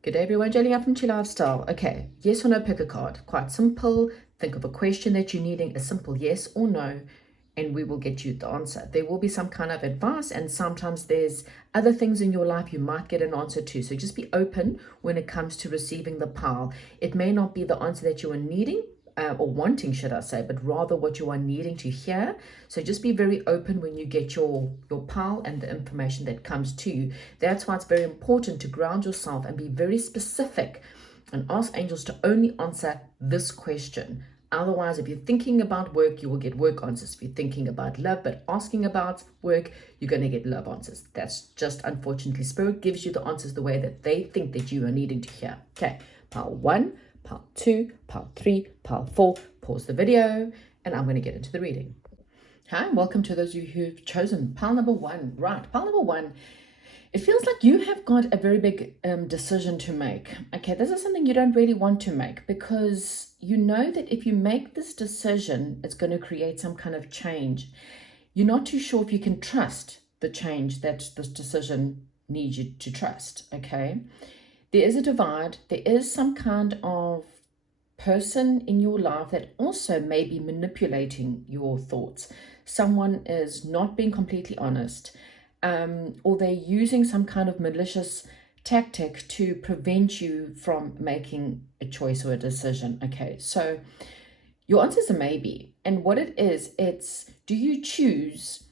Good day, everyone. Jelly up from Chi Lifestyle. Okay, yes or no, pick a card. Quite simple. Think of a question that you're needing, a simple yes or no, and we will get you the answer. There will be some kind of advice, and sometimes there's other things in your life you might get an answer to. So just be open when it comes to receiving the pile. It may not be the answer that you are needing, or wanting, should I say, but rather what you are needing to hear. So just be very open when you get your pile and the information that comes to you. That's why it's very important to ground yourself and be very specific and ask angels to only answer this question. Otherwise, if you're thinking about work, you will get work answers. If you're thinking about love but asking about work, you're going to get love answers. That's just, unfortunately, Spirit gives you the answers the way that they think that you are needing to hear. Okay, pile 1, pile 2, pile 3, pile 4. Pause the video, and I'm going to get into the reading. Hi, and welcome to those of you who've chosen pile number 1. Right, pile number 1. It feels like you have got a very big decision to make. Okay, this is something you don't really want to make because you know that if you make this decision, it's going to create some kind of change. You're not too sure if you can trust the change that this decision needs you to trust. Okay, there is a divide. There is some kind of person in your life that also may be manipulating your thoughts. Someone is not being completely honest, or they're using some kind of malicious tactic to prevent you from making a choice or a decision. Okay, so your answer is a maybe. And what it is, it's, do you choose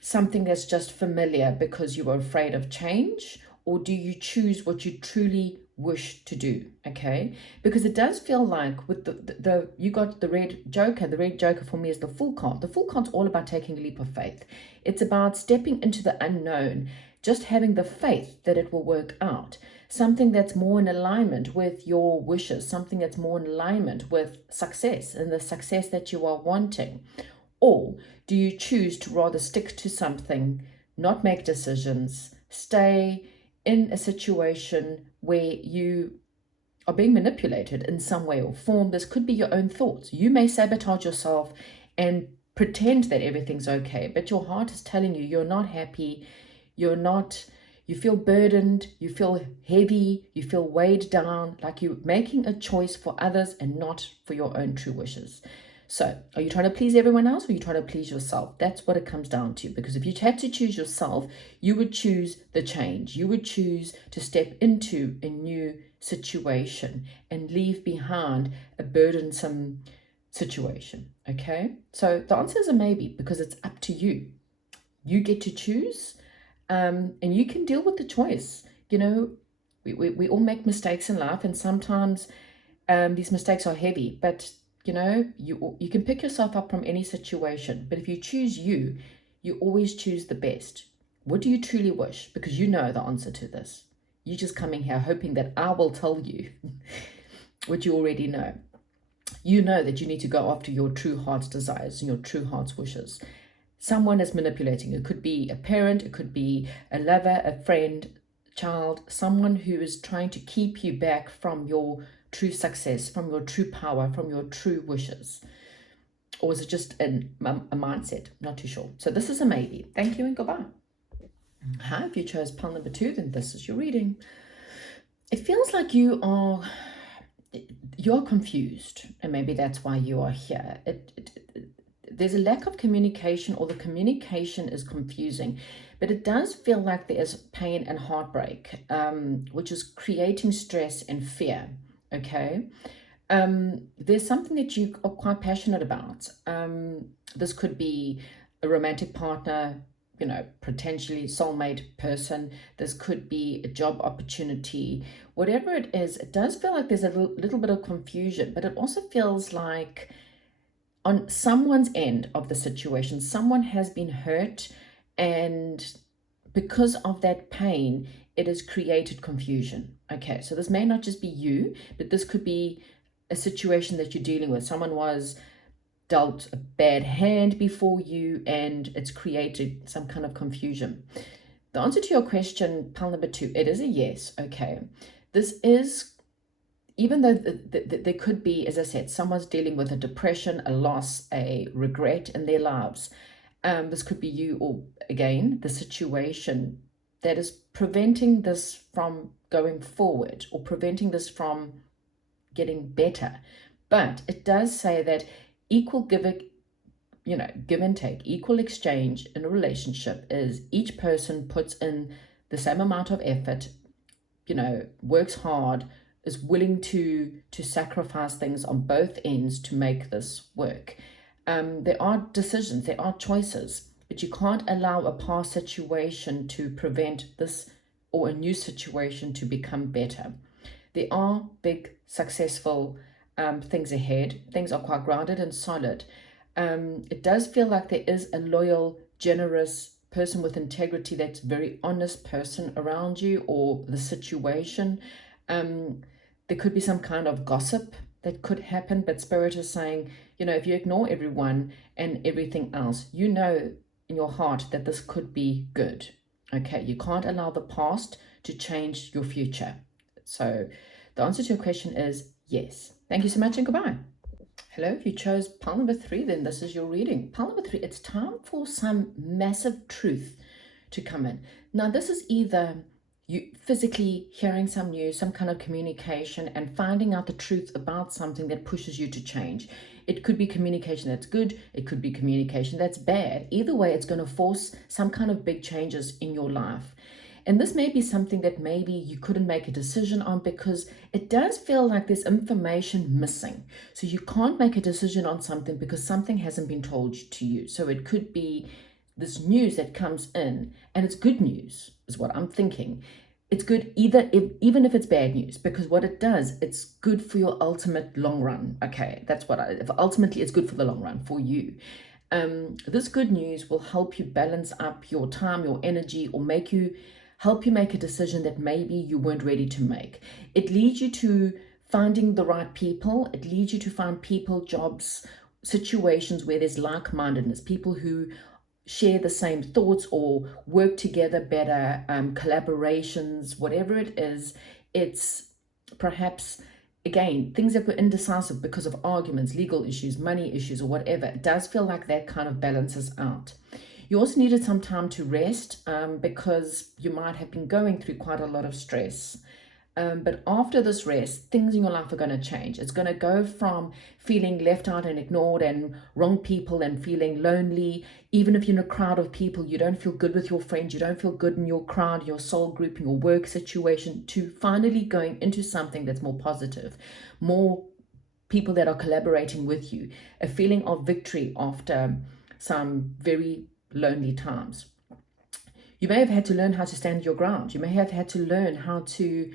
something that's just familiar because you are afraid of change, or do you choose what you truly wish to do? Okay, because it does feel like with the you got the red joker. The red joker for me is the Fool card. The Fool card's all about taking a leap of faith. It's about stepping into the unknown, just having the faith that it will work out, something that's more in alignment with your wishes, something that's more in alignment with success and the success that you are wanting. Or do you choose to rather stick to something, not make decisions, stay in a situation where you are being manipulated in some way or form? This could be your own thoughts. You may sabotage yourself and pretend that everything's okay, but your heart is telling you you're not happy, you feel burdened, you feel heavy, you feel weighed down, like you're making a choice for others and not for your own true wishes. So, are you trying to please everyone else, or are you trying to please yourself? That's what it comes down to. Because if you had to choose yourself, you would choose the change. You would choose to step into a new situation and leave behind a burdensome situation. Okay? So the answer is a maybe, because it's up to you. You get to choose, and you can deal with the choice. You know, we all make mistakes in life, and sometimes these mistakes are heavy, but you can pick yourself up from any situation. But if you choose you always choose the best. What do you truly wish? Because you know the answer to this. You're just coming here hoping that I will tell you what you already know. You know that you need to go after your true heart's desires and your true heart's wishes. Someone is manipulating. It could be a parent, it could be a lover, a friend, child, someone who is trying to keep you back from your true success, from your true power, from your true wishes. Or is it just a mindset? Not too sure. So this is a maybe. Thank you and goodbye. Hi, if you chose pile number 2, then this is your reading. It feels like you're confused, and maybe that's why you are here. There's a lack of communication, or the communication is confusing, but it does feel like there is pain and heartbreak, which is creating stress and fear. Okay, there's something that you are quite passionate about. This could be a romantic partner, potentially soulmate person. This could be a job opportunity. Whatever it is, it does feel like there's a little bit of confusion, but it also feels like on someone's end of the situation, someone has been hurt, and because of that pain, it has created confusion. Okay, so this may not just be you, but this could be a situation that you're dealing with. Someone was dealt a bad hand before you, and it's created some kind of confusion. The answer to your question, pile number 2, it is a yes. Okay, this is, even though there could be, as I said, someone's dealing with a depression, a loss, a regret in their lives. This could be you, or again, the situation that is preventing this from going forward or preventing this from getting better. But it does say that equal give and take, equal exchange in a relationship is each person puts in the same amount of effort, works hard, is willing to sacrifice things on both ends to make this work. There are decisions, there are choices, but you can't allow a past situation to prevent this or a new situation to become better. There are big, successful things ahead. Things are quite grounded and solid. It does feel like there is a loyal, generous person with integrity that's very honest person around you or the situation. There could be some kind of gossip that could happen, but Spirit is saying, if you ignore everyone and everything else, in your heart that this could be good. Okay, you can't allow the past to change your future. So the answer to your question is yes. Thank you so much and goodbye. Hello, if you chose pile number 3, then this is your reading. Pile number 3, it's time for some massive truth to come in. Now, this is either you physically hearing some news, some kind of communication, and finding out the truth about something that pushes you to change. It could be communication that's good. It could be communication that's bad. Either way, it's going to force some kind of big changes in your life. And this may be something that maybe you couldn't make a decision on because it does feel like there's information missing. So you can't make a decision on something because something hasn't been told to you. So it could be this news that comes in, and it's good news, is what I'm thinking. It's good even if it's bad news, because what it does, it's good for your ultimate long run. Okay, that's ultimately it's good for the long run for you. This good news will help you balance up your time, your energy, or help you make a decision that maybe you weren't ready to make. It leads you to finding the right people. It leads you to find people, jobs, situations where there's like-mindedness, people who share the same thoughts or work together better, collaborations, whatever it is. It's perhaps, again, things that were indecisive because of arguments, legal issues, money issues, or whatever. It does feel like that kind of balances out. You also needed some time to rest because you might have been going through quite a lot of stress. But after this rest, things in your life are going to change. It's going to go from feeling left out and ignored and wrong people and feeling lonely. Even if you're in a crowd of people, you don't feel good with your friends, you don't feel good in your crowd, your soul group, in your work situation, to finally going into something that's more positive, more people that are collaborating with you, a feeling of victory after some very lonely times. You may have had to learn how to stand your ground. You may have had to learn how to,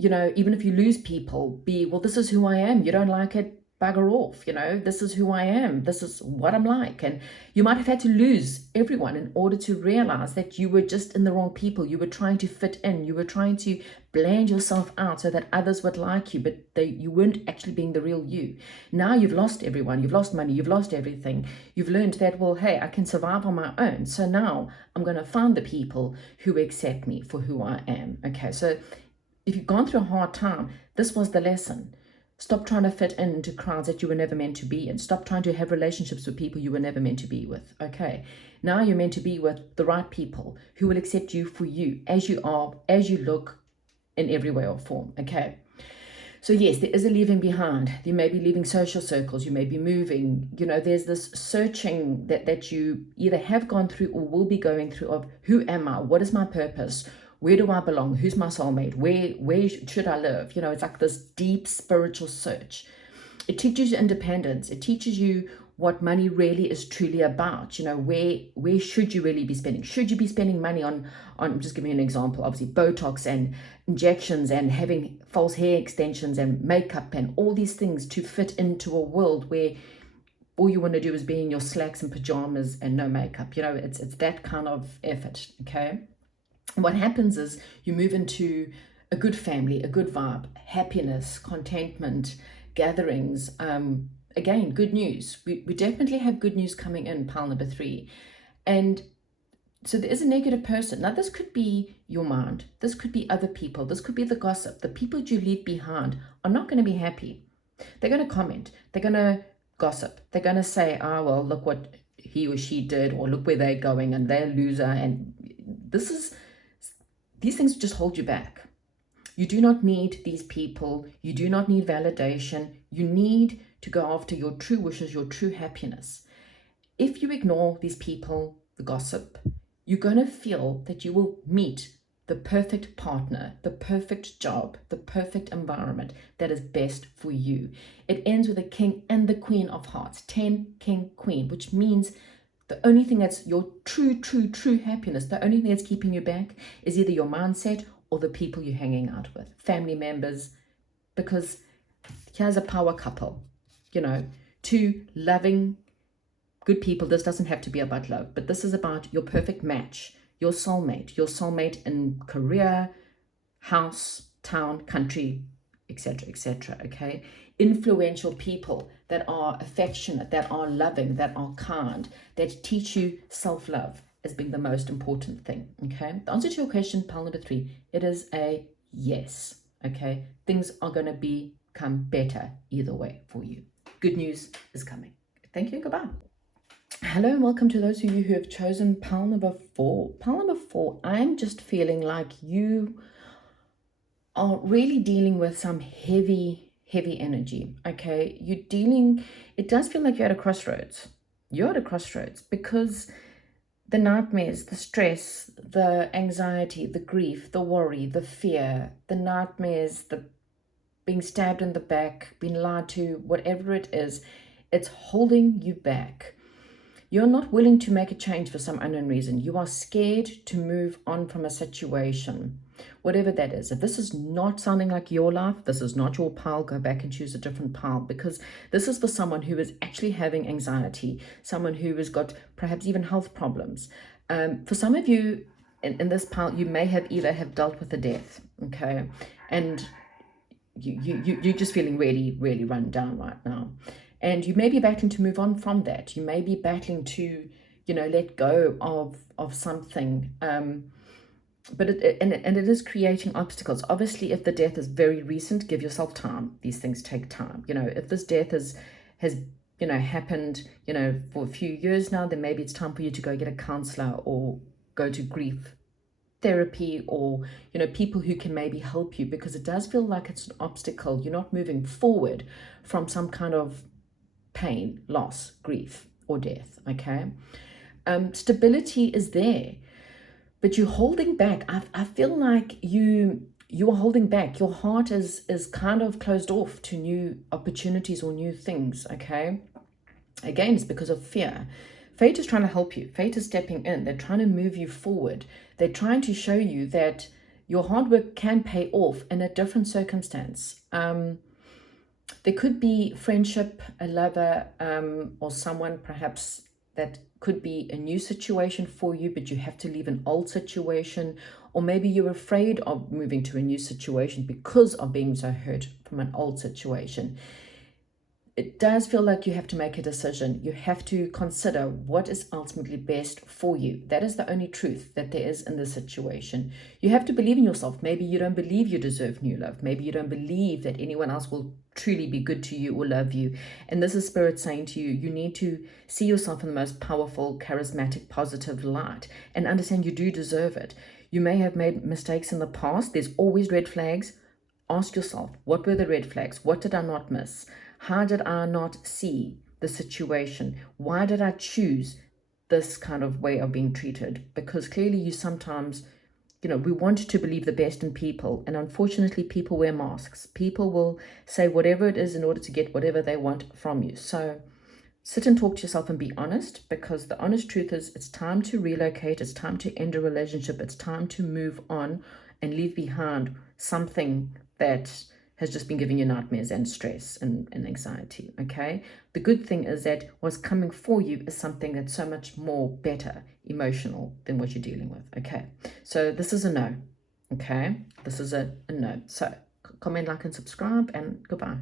even if you lose people, well, this is who I am. You don't like it, bugger off. This is who I am. This is what I'm like. And you might have had to lose everyone in order to realize that you were just in the wrong people. You were trying to fit in. You were trying to blend yourself out so that others would like you, but you weren't actually being the real you. Now you've lost everyone. You've lost money. You've lost everything. You've learned that, well, hey, I can survive on my own. So now I'm going to find the people who accept me for who I am. Okay, so if you've gone through a hard time, this was the lesson. Stop trying to fit into crowds that you were never meant to be in. Stop trying to have relationships with people you were never meant to be with. Okay, now you're meant to be with the right people who will accept you for you, as you are, as you look, in every way or form. Okay, so yes, there is a leaving behind. You may be leaving social circles. You may be moving. There's this searching that you either have gone through or will be going through of who am I? What is my purpose? Where do I belong? Who's my soulmate? Where should I live? It's like this deep spiritual search. It teaches you independence. It teaches you what money really is truly about. Where should you really be spending? Should you be spending money on I'm just giving you an example, obviously, Botox and injections and having false hair extensions and makeup and all these things to fit into a world where all you want to do is be in your slacks and pajamas and no makeup? It's that kind of effort, okay? What happens is you move into a good family, a good vibe, happiness, contentment, gatherings. Again, good news. We definitely have good news coming in, pile number 3. And so there is a negative person. Now, this could be your mind. This could be other people. This could be the gossip. The people you leave behind are not going to be happy. They're going to comment. They're going to gossip. They're going to say, well, look what he or she did, or look where they're going, and they're a loser. And these things just hold you back. You do not need these people. You do not need validation. You need to go after your true wishes, your true happiness. If you ignore these people, the gossip, you're going to feel that you will meet the perfect partner, the perfect job, the perfect environment that is best for you. It ends with a king and the queen of hearts, 10, king, queen, which means the only thing that's your true happiness, the only thing that's keeping you back is either your mindset or the people you're hanging out with, family members, because here's a power couple, two loving, good people. This doesn't have to be about love, but this is about your perfect match, your soulmate in career, house, town, country, etc., okay? Influential people that are affectionate, that are loving, that are kind, that teach you self-love as being the most important thing, okay? The answer to your question, pile number 3, it is a yes, okay? Things are going to become better either way for you. Good news is coming. Thank you. Goodbye. Hello and welcome to those of you who have chosen pile number 4. Pile number 4, I'm just feeling like you are really dealing with some heavy energy, okay? It does feel like you're at a crossroads. You're at a crossroads because the nightmares, the stress, the anxiety, the grief, the worry, the fear, the nightmares, the being stabbed in the back, being lied to, whatever it is, it's holding you back. You're not willing to make a change for some unknown reason. You are scared to move on from a situation, whatever that is. If this is not sounding like your life, this is not your pile, go back and choose a different pile, because this is for someone who is actually having anxiety, someone who has got perhaps even health problems. For some of you in this pile, you may have either have dealt with a death, okay? And you're just feeling really run down right now. And you may be battling to move on from that. You may be battling to, let go of something. But it is creating obstacles. Obviously, if the death is very recent, give yourself time. These things take time. If this death has happened, for a few years now, then maybe it's time for you to go get a counselor or go to grief therapy or, people who can maybe help you, because it does feel like it's an obstacle. You're not moving forward from some kind of pain, loss, grief, or death, okay? Stability is there, but you're holding back. I feel like you are holding back. Your heart is kind of closed off to new opportunities or new things, okay? Again, it's because of fear. Fate is trying to help you. Fate is stepping in. They're trying to move you forward. They're trying to show you that your hard work can pay off in a different circumstance. There could be friendship, a lover, or someone perhaps that could be a new situation for you, but you have to leave an old situation, or maybe you're afraid of moving to a new situation because of being so hurt from an old situation. It does feel like you have to make a decision. You have to consider what is ultimately best for you. That is the only truth that there is in this situation. You have to believe in yourself. Maybe you don't believe you deserve new love. Maybe you don't believe that anyone else will truly be good to you or love you. And this is Spirit saying to you, you need to see yourself in the most powerful, charismatic, positive light and understand you do deserve it. You may have made mistakes in the past. There's always red flags. Ask yourself, what were the red flags? What did I not miss? How did I not see the situation? Why did I choose this kind of way of being treated? Because clearly you sometimes, we want to believe the best in people. And unfortunately, people wear masks. People will say whatever it is in order to get whatever they want from you. So sit and talk to yourself and be honest, because the honest truth is it's time to relocate. It's time to end a relationship. It's time to move on and leave behind something that has just been giving you nightmares and stress and anxiety, okay? The good thing is that what's coming for you is something that's so much more better, emotional than what you're dealing with, okay? So this is a no, okay? This is a no. So comment, like, and subscribe, and goodbye.